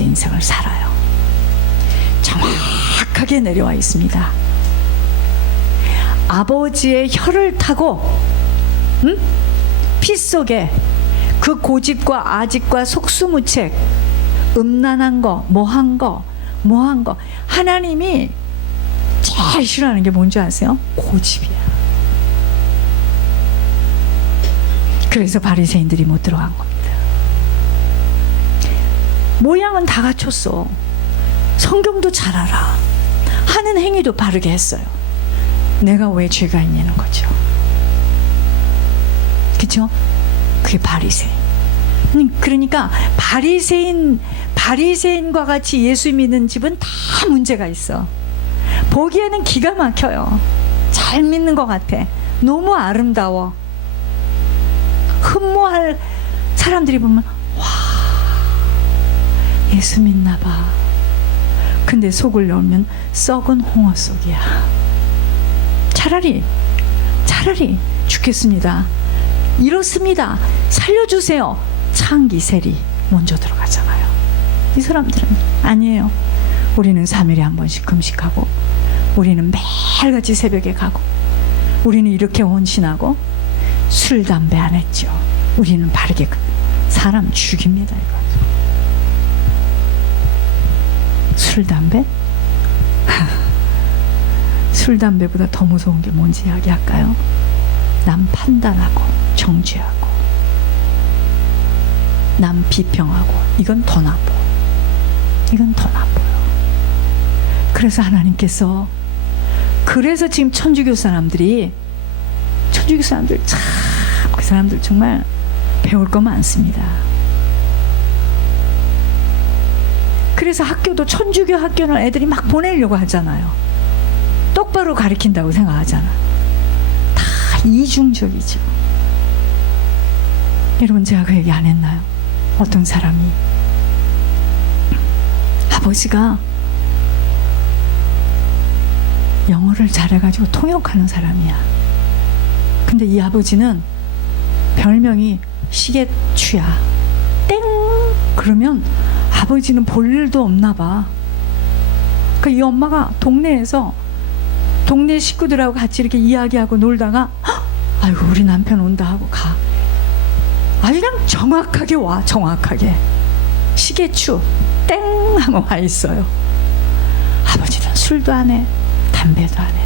아버지의 인생을 살아요. 정확하게 내려와 있습니다. 아버지의 혀를 타고 피 속에 그 고집과 아집과 속수무책, 음란한 거, 뭐한 거 하나님이 제일 싫어하는 게 뭔지 아세요? 고집이야. 그래서 바리새인들이 못 들어간 겁니다. 모양은 다 갖췄어. 성경도 잘 알아. 하는 행위도 바르게 했어요. 내가 왜 죄가 있냐는 거죠. 그쵸? 그게 바리새인. 그러니까 바리새인과 같이 예수 믿는 집은 다 문제가 있어. 보기에는 기가 막혀요. 잘 믿는 것 같아. 너무 아름다워. 흠모할 사람들이 보면 와, 예수 믿나 봐. 근데 속을 열면 썩은 홍어 속이야. 차라리 죽겠습니다. 이렇습니다. 살려주세요. 창기 세리 먼저 들어가잖아요. 이 사람들은 아니에요. 우리는 3일에 한 번씩 금식하고, 우리는 매일같이 새벽에 가고, 우리는 이렇게 헌신하고, 술 담배 안 했죠. 우리는 바르게 사람 죽입니다. 이거 술 담배? 술 담배보다 더 무서운 게 뭔지 이야기할까요? 남 판단하고 정죄하고 남 비평하고, 이건 더 나빠. 이건 더 나빠요. 그래서 하나님께서, 그래서 지금 천주교 사람들 참, 그 사람들 정말 배울 거 많습니다. 그래서 학교도, 천주교 학교는 애들이 막 보내려고 하잖아요. 똑바로 가르친다고 생각하잖아. 다 이중적이죠. 여러분, 제가 그 얘기 안 했나요? 어떤 사람이, 아버지가 영어를 잘해가지고 통역하는 사람이야. 근데 이 아버지는 별명이 시계추야. 땡! 그러면 아버지는 볼 일도 없나 봐. 그러니까 이 엄마가 동네에서 동네 식구들하고 같이 이렇게 이야기하고 놀다가, 아이고 우리 남편 온다 하고 가. 그냥 정확하게 와. 정확하게 시계추 땡 하고 와 있어요. 아버지는 술도 안 해, 담배도 안 해.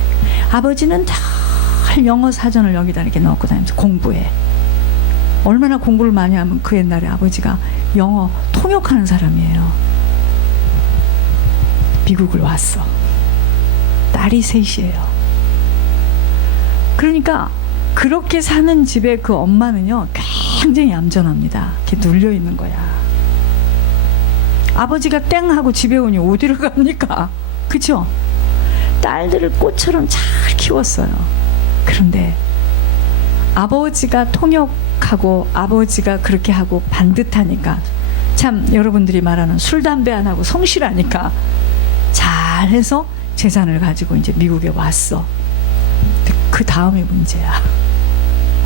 아버지는 잘 영어 사전을 여기다 이렇게 넣고 다니면서 공부해. 얼마나 공부를 많이 하면, 그 옛날에 아버지가 영어 통역하는 사람이에요. 미국을 왔어. 딸이 셋이에요. 그러니까 그렇게 사는 집에 그 엄마는요 굉장히 얌전합니다. 이렇게 눌려 있는 거야. 아버지가 땡 하고 집에 오니 어디로 갑니까? 그죠? 딸들을 꽃처럼 잘 키웠어요. 그런데 아버지가 통역하고 아버지가 그렇게 하고 반듯하니까, 참 여러분들이 말하는 술 담배 안 하고 성실하니까 잘해서 재산을 가지고 이제 미국에 왔어. 그 다음에 문제야.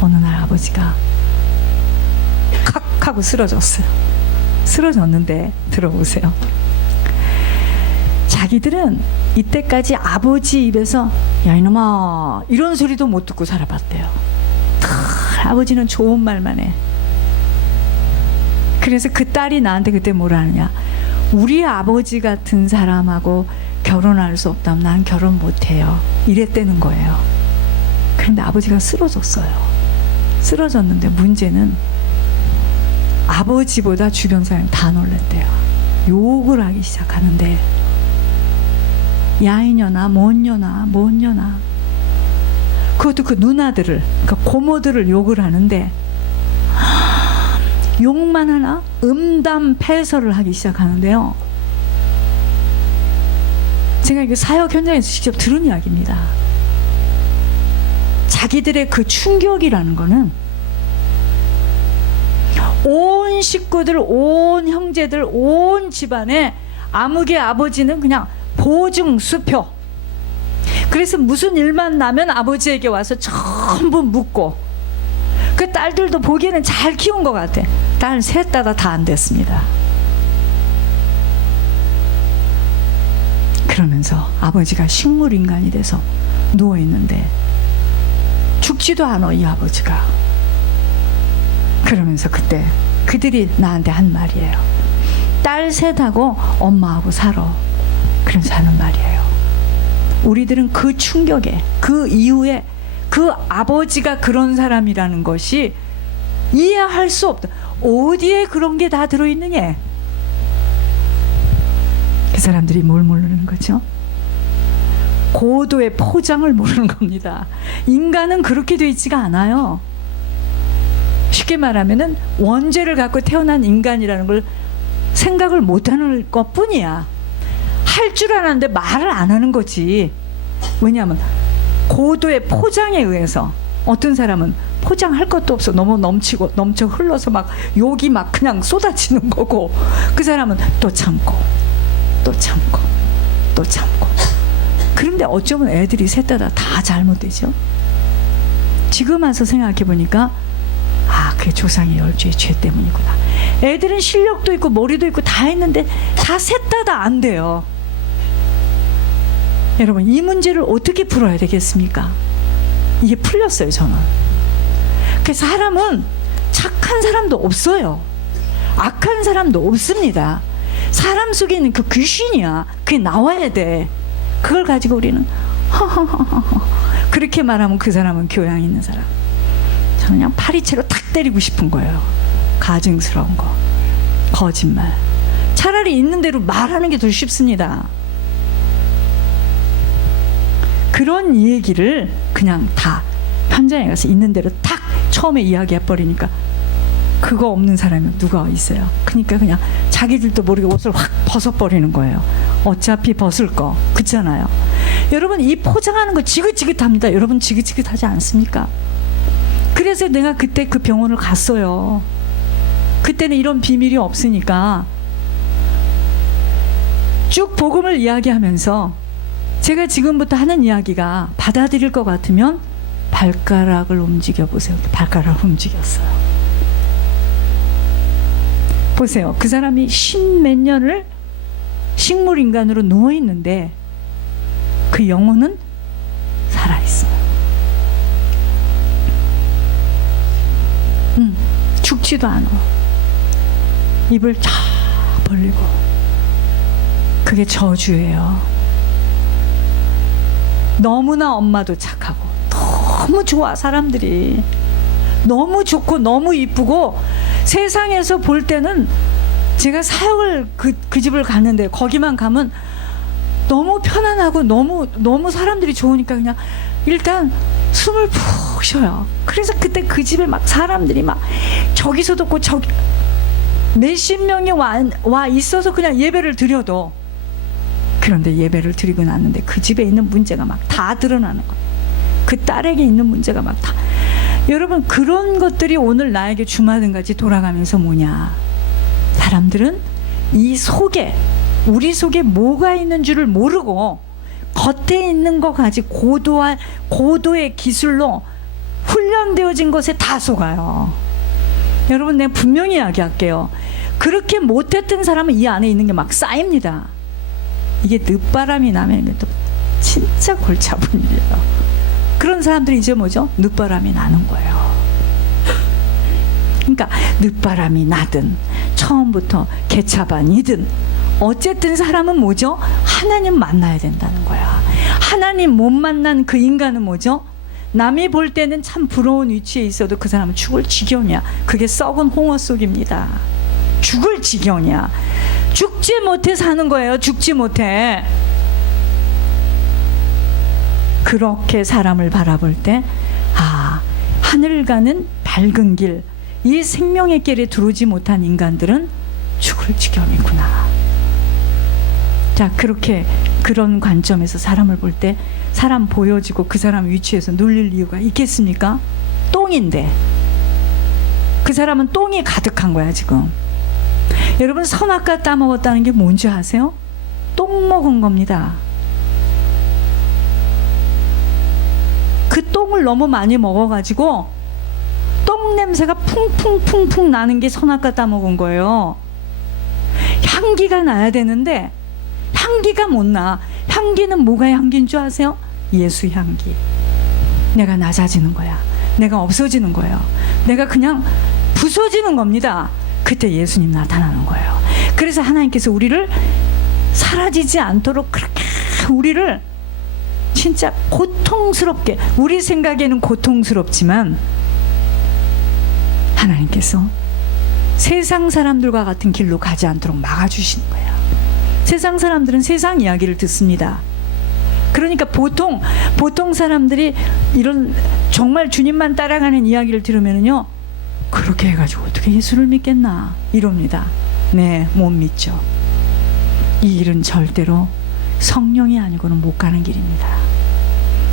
어느 날 아버지가 칵 하고 쓰러졌어요. 쓰러졌는데 들어보세요. 자기들은 이때까지 아버지 입에서 야 이놈아 이런 소리도 못 듣고 살아봤대요. 아버지는 좋은 말만 해. 그래서 그 딸이 나한테 그때 뭐라 하느냐, 우리 아버지 같은 사람하고 결혼할 수 없다면 난 결혼 못해요, 이랬다는 거예요. 그런데 아버지가 쓰러졌어요. 쓰러졌는데 문제는 아버지보다 주변 사람이 다 놀랬대요. 욕을 하기 시작하는데, 야 이년아 뭔 년아 그것도 그 누나들을, 그러니까 고모들을 욕을 하는데, 욕만 하나 음담패설을 하기 시작하는데요. 제가 이게 사역 현장에서 직접 들은 이야기입니다. 자기들의 그 충격이라는 거는 온 식구들, 온 형제들, 온 집안에 아무개 아버지는 그냥 보증수표. 그래서 무슨 일만 나면 아버지에게 와서 전부 묻고, 그 딸들도 보기에는 잘 키운 것 같아. 딸 셋 다 안 됐습니다. 그러면서 아버지가 식물인간이 돼서 누워있는데 죽지도 않아, 이 아버지가. 그러면서 그때 그들이 나한테 한 말이에요. 딸 셋하고 엄마하고 살아. 그래서 하는 말이에요. 우리들은 그 충격에, 그 이후에 그 아버지가 그런 사람이라는 것이 이해할 수 없다. 어디에 그런 게 다 들어있느냐. 그 사람들이 뭘 모르는 거죠? 고도의 포장을 모르는 겁니다. 인간은 그렇게 돼 있지가 않아요. 쉽게 말하면은 원죄를 갖고 태어난 인간이라는 걸 생각을 못하는 것 뿐이야. 할 줄 아는데 말을 안 하는 거지. 왜냐하면 고도의 포장에 의해서 어떤 사람은 포장할 것도 없어. 너무 넘쳐 흘러서 막 욕이 막 그냥 쏟아지는 거고, 그 사람은 또 참고 또 참고 또 참고. 그런데 어쩌면 애들이 셋 다 잘못되죠. 지금 와서 생각해 보니까 그게 조상의 열주의 죄 때문이구나. 애들은 실력도 있고 머리도 있고 다 했는데 다 셋 다 안 돼요. 여러분, 이 문제를 어떻게 풀어야 되겠습니까? 이게 풀렸어요, 저는. 그래서 사람은 착한 사람도 없어요. 악한 사람도 없습니다. 사람 속에 있는 그 귀신이야. 그게 나와야 돼. 그걸 가지고 우리는 그렇게 말하면 그 사람은 교양 있는 사람. 저는 그냥 파리채로 탁 때리고 싶은 거예요. 가증스러운 거, 거짓말. 차라리 있는 대로 말하는 게 더 쉽습니다. 그런 얘기를 그냥 다 현장에 가서 있는 대로 탁 처음에 이야기해버리니까 그거 없는 사람이 누가 있어요. 그러니까 그냥 자기들도 모르게 옷을 확 벗어버리는 거예요. 어차피 벗을 거 그렇잖아요. 여러분, 이 포장하는 거 지긋지긋합니다. 여러분 지긋지긋하지 않습니까? 그래서 내가 그때 그 병원을 갔어요. 그때는 이런 비밀이 없으니까 쭉 복음을 이야기하면서 제가 지금부터 하는 이야기가 받아들일 것 같으면 발가락을 움직여 보세요. 발가락을 움직였어요. 보세요. 그 사람이 10몇 년을 식물인간으로 누워있는데 그 영혼은 살아있어요. 죽지도 않아. 입을 쫙 벌리고. 그게 저주예요. 너무나 엄마도 착하고 너무 좋아. 사람들이 너무 좋고 너무 이쁘고, 세상에서 볼 때는 제가 사역을 그 집을 갔는데 거기만 가면 너무 편안하고 너무 사람들이 좋으니까 그냥 일단 숨을 푹 쉬어요. 그래서 그때 그 집에 막 사람들이 막 저기서도 있고 저기 몇십 명이 와 있어서 그냥 예배를 드려도, 그런데 예배를 드리고 났는데 그 집에 있는 문제가 막 다 드러나는 거예요. 그 딸에게 있는 문제가 막 다. 여러분, 그런 것들이 오늘 나에게 주마등같이 돌아가면서 뭐냐, 사람들은 이 속에, 우리 속에 뭐가 있는 줄을 모르고 겉에 있는 거 가지고 고도의 기술로 훈련되어진 것에 다 속아요. 여러분, 내가 분명히 이야기할게요. 그렇게 못했던 사람은 이 안에 있는 게 막 쌓입니다. 이게 늦바람이 나면 또 진짜 골치 아픈 일이에요. 그런 사람들이 이제 뭐죠? 늦바람이 나는 거예요. 그러니까 늦바람이 나든 처음부터 개차반이든 어쨌든 사람은 뭐죠? 하나님 만나야 된다는 거야. 하나님 못 만난 그 인간은 뭐죠? 남이 볼 때는 참 부러운 위치에 있어도 그 사람은 죽을 지경이야. 그게 썩은 홍어 속입니다. 죽을 지경이야. 죽지 못해 사는 거예요. 죽지 못해. 그렇게 사람을 바라볼 때, 하늘 가는 밝은 길, 이 생명의 길에 들어오지 못한 인간들은 죽을 지경이구나. 자, 그렇게 그런 관점에서 사람을 볼 때 사람 보여지고 그 사람 위치에서 눌릴 이유가 있겠습니까? 똥인데. 그 사람은 똥이 가득한 거야 지금. 여러분, 선악과 따먹었다는 게 뭔지 아세요? 똥 먹은 겁니다. 그 똥을 너무 많이 먹어가지고 똥 냄새가 풍풍풍풍 나는 게 선악과 따먹은 거예요. 향기가 나야 되는데 향기가 못 나. 향기는 뭐가 향기인 줄 아세요? 예수 향기. 내가 낮아지는 거야. 내가 없어지는 거예요. 내가 그냥 부서지는 겁니다. 그때 예수님 나타나는 거예요. 그래서 하나님께서 우리를 사라지지 않도록 그렇게 우리를 진짜 고통스럽게, 우리 생각에는 고통스럽지만 하나님께서 세상 사람들과 같은 길로 가지 않도록 막아주시는 거예요. 세상 사람들은 세상 이야기를 듣습니다. 그러니까 보통 사람들이 이런 정말 주님만 따라가는 이야기를 들으면요, 그렇게 해가지고 어떻게 예수를 믿겠나 이럽니다. 네, 못 믿죠. 이 길은 절대로 성령이 아니고는 못 가는 길입니다.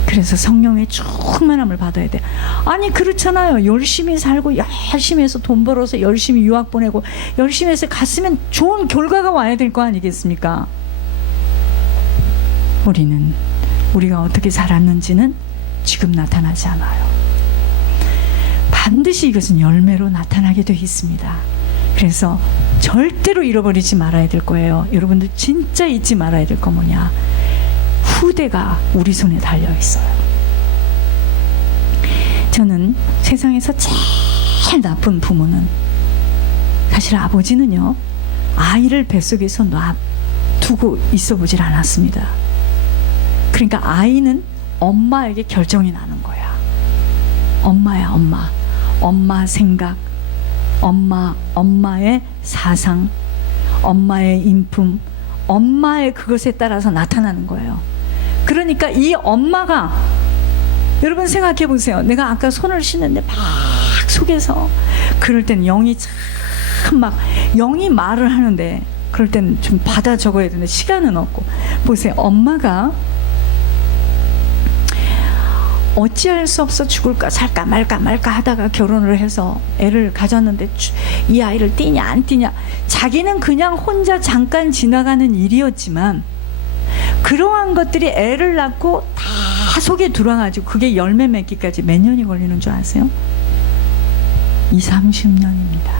그래서 성령의 충만함을 받아야 돼. 아니 그렇잖아요. 열심히 살고 열심히 해서 돈 벌어서 열심히 유학 보내고 열심히 해서 갔으면 좋은 결과가 와야 될 거 아니겠습니까? 우리가 어떻게 살았는지는 지금 나타나지 않아요. 반드시 이것은 열매로 나타나게 되어 있습니다. 그래서 절대로 잃어버리지 말아야 될 거예요. 여러분들 진짜 잊지 말아야 될 거 뭐냐? 후대가 우리 손에 달려 있어요. 저는 세상에서 제일 나쁜 부모는, 사실 아버지는요, 아이를 뱃속에서 놔두고 있어 보질 않았습니다. 그러니까 아이는 엄마에게 결정이 나는 거야. 엄마야, 엄마. 엄마 생각, 엄마의 사상, 엄마의 인품, 엄마의 그것에 따라서 나타나는 거예요. 그러니까 이 엄마가, 여러분 생각해 보세요. 내가 아까 손을 씻는데 막 속에서, 그럴 땐 영이 참 막, 영이 말을 하는데 그럴 땐 좀 받아 적어야 되는데 시간은 없고. 보세요. 엄마가 어찌할 수 없어 죽을까 살까 말까 하다가 결혼을 해서 애를 가졌는데 이 아이를 띄냐 안 띄냐, 자기는 그냥 혼자 잠깐 지나가는 일이었지만 그러한 것들이 애를 낳고 다 속에 들어와가지고 그게 열매 맺기까지 몇 년이 걸리는 줄 아세요? 20-30년입니다.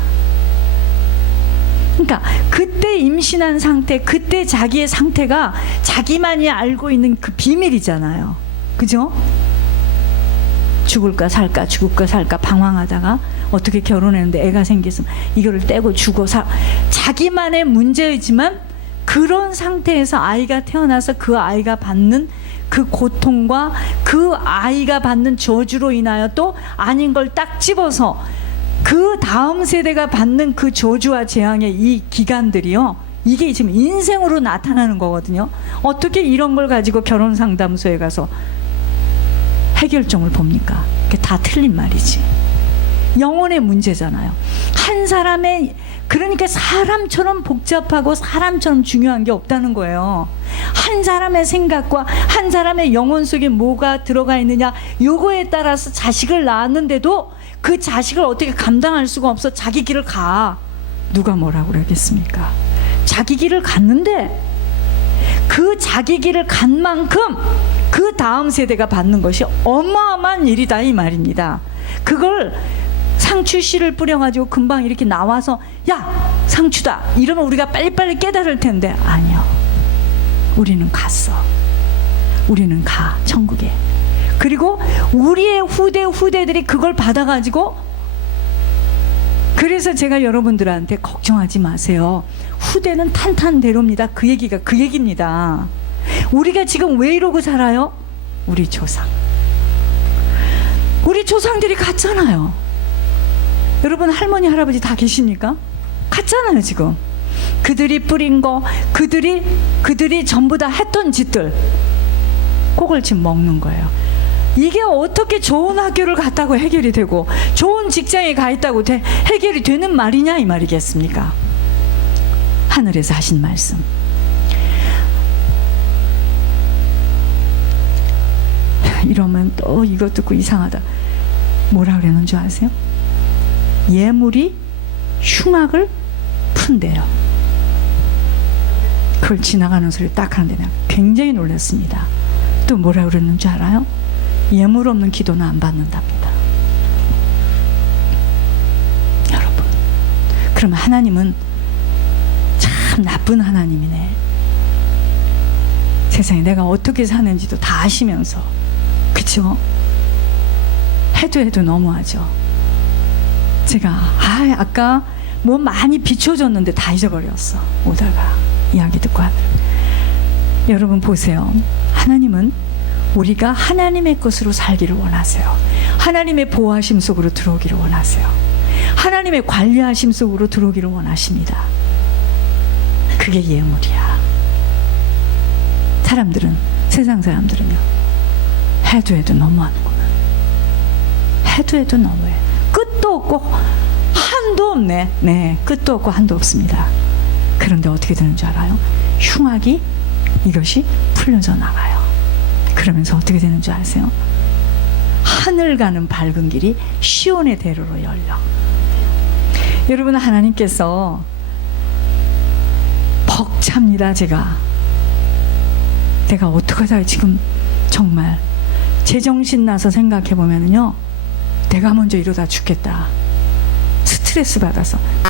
그러니까 그때 임신한 상태, 그때 자기의 상태가 자기만이 알고 있는 그 비밀이잖아요. 그죠? 죽을까 살까 방황하다가 어떻게 결혼했는데 애가 생겼으면 이거를 떼고 죽어 자기만의 문제이지만, 그런 상태에서 아이가 태어나서 그 아이가 받는 그 고통과 그 아이가 받는 저주로 인하여 또 아닌 걸 딱 집어서 그 다음 세대가 받는 그 저주와 재앙의 이 기간들이요, 이게 지금 인생으로 나타나는 거거든요. 어떻게 이런 걸 가지고 결혼 상담소에 가서 해결점을 봅니까? 그게 다 틀린 말이지. 영혼의 문제잖아요. 한 사람의, 그러니까 사람처럼 복잡하고 사람처럼 중요한 게 없다는 거예요. 한 사람의 생각과 한 사람의 영혼 속에 뭐가 들어가 있느냐, 요거에 따라서 자식을 낳았는데도 그 자식을 어떻게 감당할 수가 없어 자기 길을 가. 누가 뭐라고 그러겠습니까? 자기 길을 갔는데 그 자기 길을 간 만큼 그 다음 세대가 받는 것이 어마어마한 일이다 이 말입니다. 그걸 상추씨를 뿌려가지고 금방 이렇게 나와서 야 상추다 이러면 우리가 빨리빨리 깨달을 텐데, 아니요. 우리는 갔어. 우리는 가 천국에. 그리고 우리의 후대들이 그걸 받아가지고, 그래서 제가 여러분들한테 걱정하지 마세요. 후대는 탄탄대로입니다. 그 얘기가 그 얘기입니다. 우리가 지금 왜 이러고 살아요? 우리 조상들이 갔잖아요. 여러분 할머니 할아버지 다 계십니까? 갔잖아요 지금. 그들이 뿌린 거, 그들이 전부 다 했던 짓들, 그걸 지금 먹는 거예요. 이게 어떻게 좋은 학교를 갔다고 해결이 되고 좋은 직장에 가 있다고 해결이 되는 말이냐 이 말이겠습니까? 하늘에서 하신 말씀. 이러면 또 이거 듣고 이상하다. 뭐라 그러는 줄 아세요? 예물이 흉악을 푼대요. 그걸 지나가는 소리 딱 하는데 내가 굉장히 놀랐습니다. 또 뭐라 그러는 줄 알아요? 예물 없는 기도는 안 받는답니다. 여러분, 그러면 하나님은 참 나쁜 하나님이네. 세상에 내가 어떻게 사는지도 다 아시면서, 그쵸? 해도 너무하죠. 제가 아까 뭐 많이 비춰줬는데 다 잊어버렸어. 오다가 이야기 듣고 하더라고요. 여러분 보세요. 하나님은 우리가 하나님의 것으로 살기를 원하세요. 하나님의 보호하심 속으로 들어오기를 원하세요. 하나님의 관리하심 속으로 들어오기를 원하십니다. 그게 예물이야. 사람들은, 세상 사람들은요, 해도 너무하는구나. 해도 너무해. 끝도 없고 한도 없네. 네, 끝도 없고 한도 없습니다. 그런데 어떻게 되는 줄 알아요? 흉악이 이것이 풀려져 나가요. 그러면서 어떻게 되는 줄 아세요? 하늘 가는 밝은 길이 시온의 대로로 열려. 여러분, 하나님께서 벅찹니다. 제가 어떡하자 지금 정말 제정신 나서 생각해 보면은요, 내가 먼저 이러다 죽겠다. 스트레스 받아서